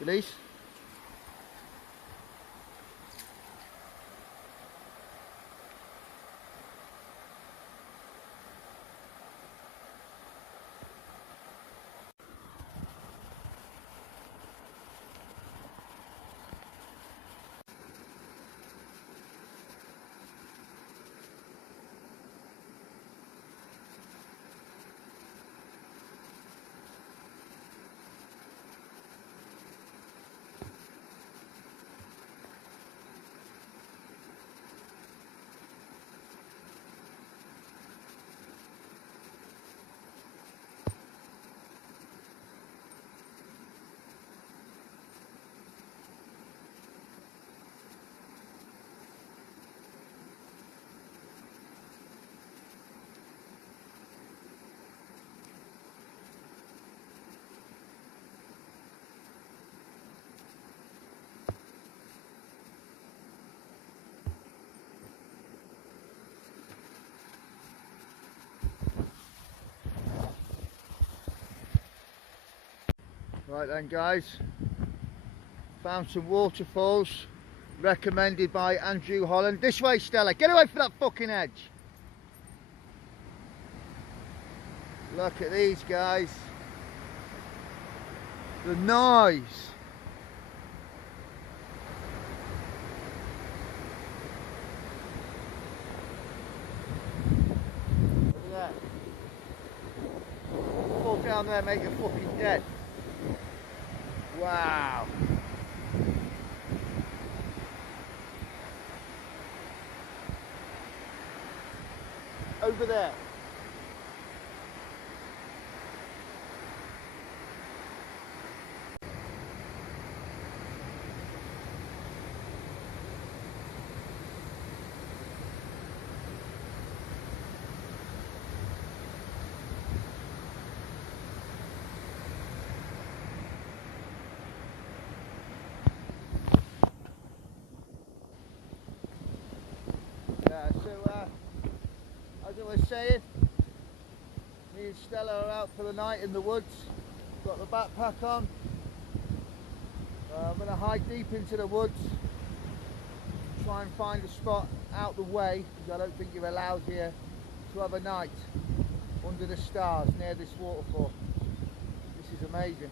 Release. Right then guys, found some waterfalls recommended by Andrew Holland. This way Stella, get away from that fucking edge. Look at these guys. The noise. Look at that. Fall down there, make you fucking dead. Wow. Over there. As I was saying, me and Stella are out for the night in the woods. Got the backpack on. I'm going to hike deep into the woods, try and find a spot out the way, because I don't think you're allowed here to have a night under the stars near this waterfall. This is amazing.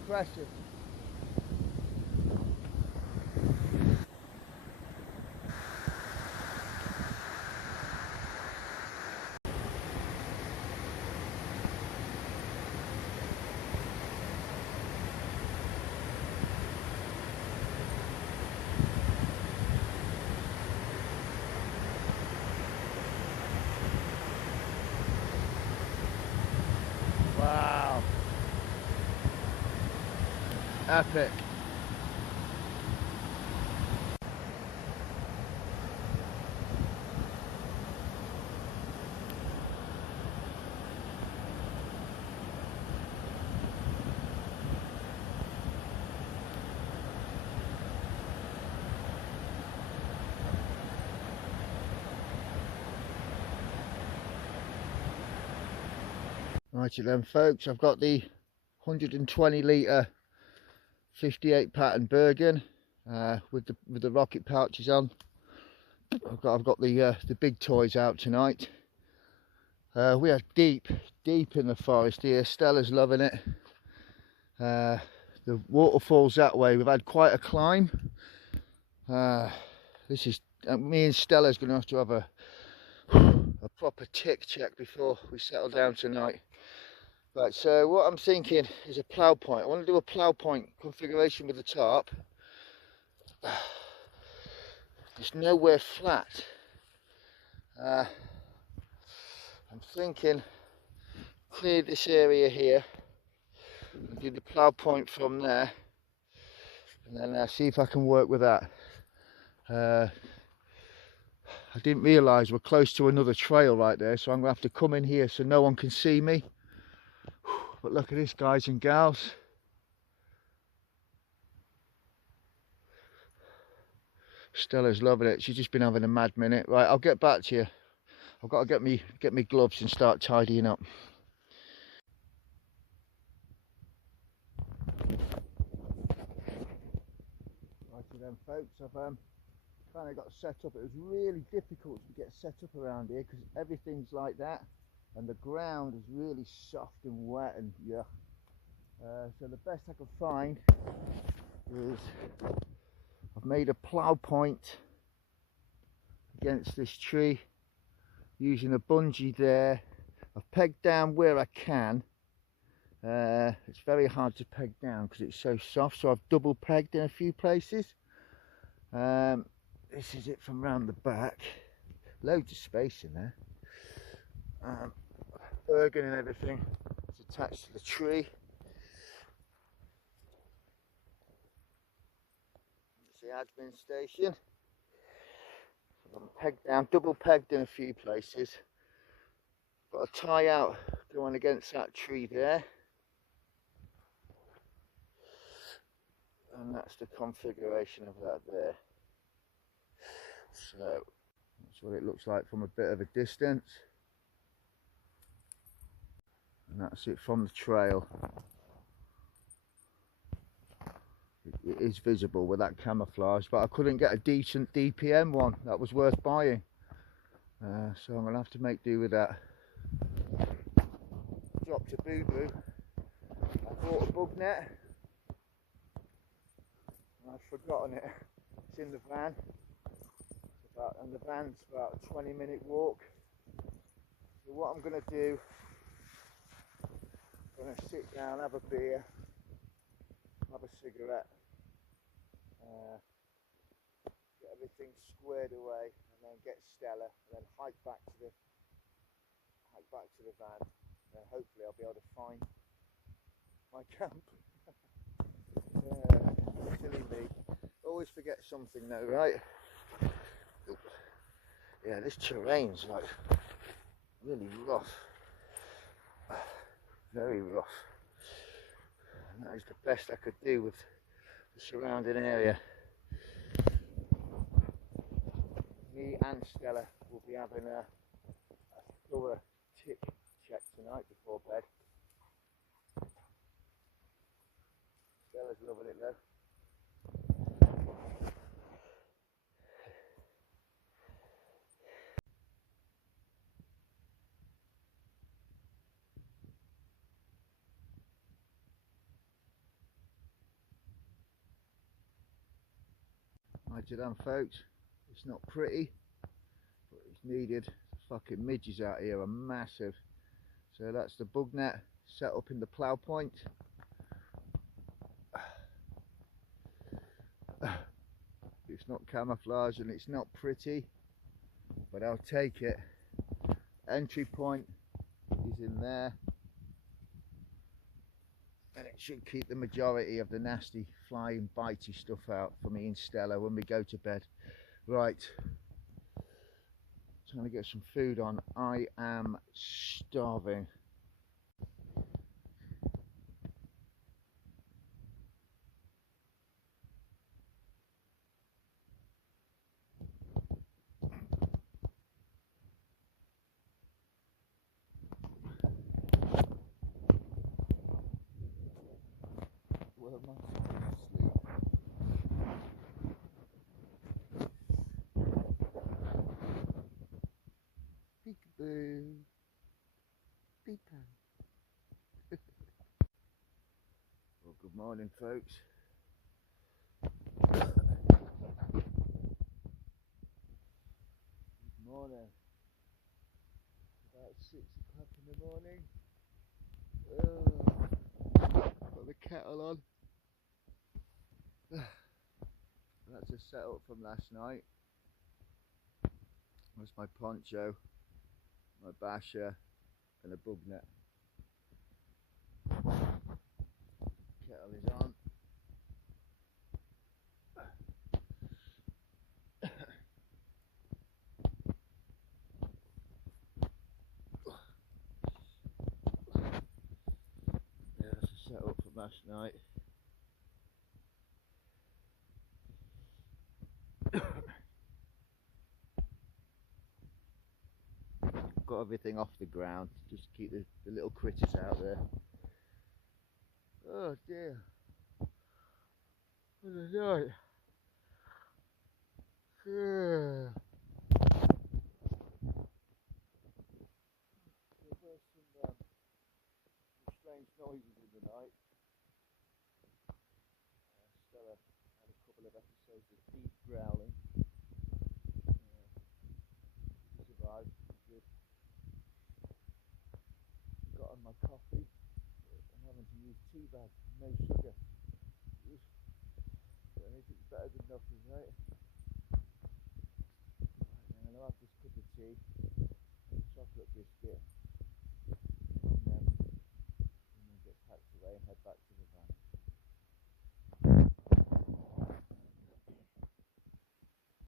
Impressive. Wow. Epic. Righty then folks, I've got the 120 litre 58 pattern Bergen with the rocket pouches on. I've got the big toys out tonight. We are deep in the forest here. Stella's loving it. The waterfalls that way. We've had quite a climb. This is me and Stella's going to have a proper tick check before we settle down tonight. Right, so what I'm thinking is a plough point. I want to do a plough point configuration with the tarp. There's nowhere flat. I'm thinking clear this area here and do the plough point from there, and then see if I can work with that. I didn't realise we're close to another trail right there, so I'm going to have to come in here so no one can see me. But look at this, guys and gals. Stella's loving it. She's just been having a mad minute. Right, I'll get back to you. I've got to get me gloves and start tidying up. Righty then folks, I've kind of got set up. It was really difficult to get set up around here because everything's like that and the ground is really soft and wet and yeah. So the best I could find is I've made a plough point against this tree using a bungee there. I've pegged down where I can. It's very hard to peg down because it's so soft, so I've double pegged in a few places. This is it from round the back. Loads of space in there. Bergen and everything is attached to the tree. It's the admin station. I'm pegged down, double pegged in a few places. Got a tie out going against that tree there. And that's the configuration of that there. So that's what it looks like from a bit of a distance. And that's it from the trail. It is visible with that camouflage, but I couldn't get a decent DPM one that was worth buying. So I'm going to have to make do with that. Dropped a boo-boo. I bought a bug net. And I've forgotten it. It's in the van. And the van's about a 20-minute walk. So what I'm going to do, I'm going to sit down, have a beer, have a cigarette, get everything squared away, and then get Stella, and then hike back to the van. And hopefully I'll be able to find my camp. Silly me. Always forget something though, right? Yeah, this terrain's like really rough. Very rough. And that is the best I could do with the surrounding area. Me and Stella will be having a thorough tick check tonight before bed. Stella's loving it though. Right on folks, it's not pretty, but it's needed. The fucking midges out here are massive. So that's the bug net set up in the plough point. It's not camouflage and it's not pretty, but I'll take it. Entry point is in there, and it should keep the majority of the nasty flying bitey stuff out for me and Stella when we go to bed. Right, trying to get some food on. I am starving. Where am I supposed to sleep? Peekaboo. Peekaboo. Well, good morning, folks. Good morning. About 6 o'clock in the morning. Got the kettle on. That's a setup from last night. That's my poncho, my basher, and a bug net. Kettle is on. Yeah, that's a setup from last night. Got everything off the ground, just keep the little critters out there. Oh dear. for the night. Yeah. There's some strange noises in the night. Stella had a couple of episodes of deep growling. She survived, good. Got on my coffee. I'm having to use tea bag, no sugar. But anything's better than nothing, right?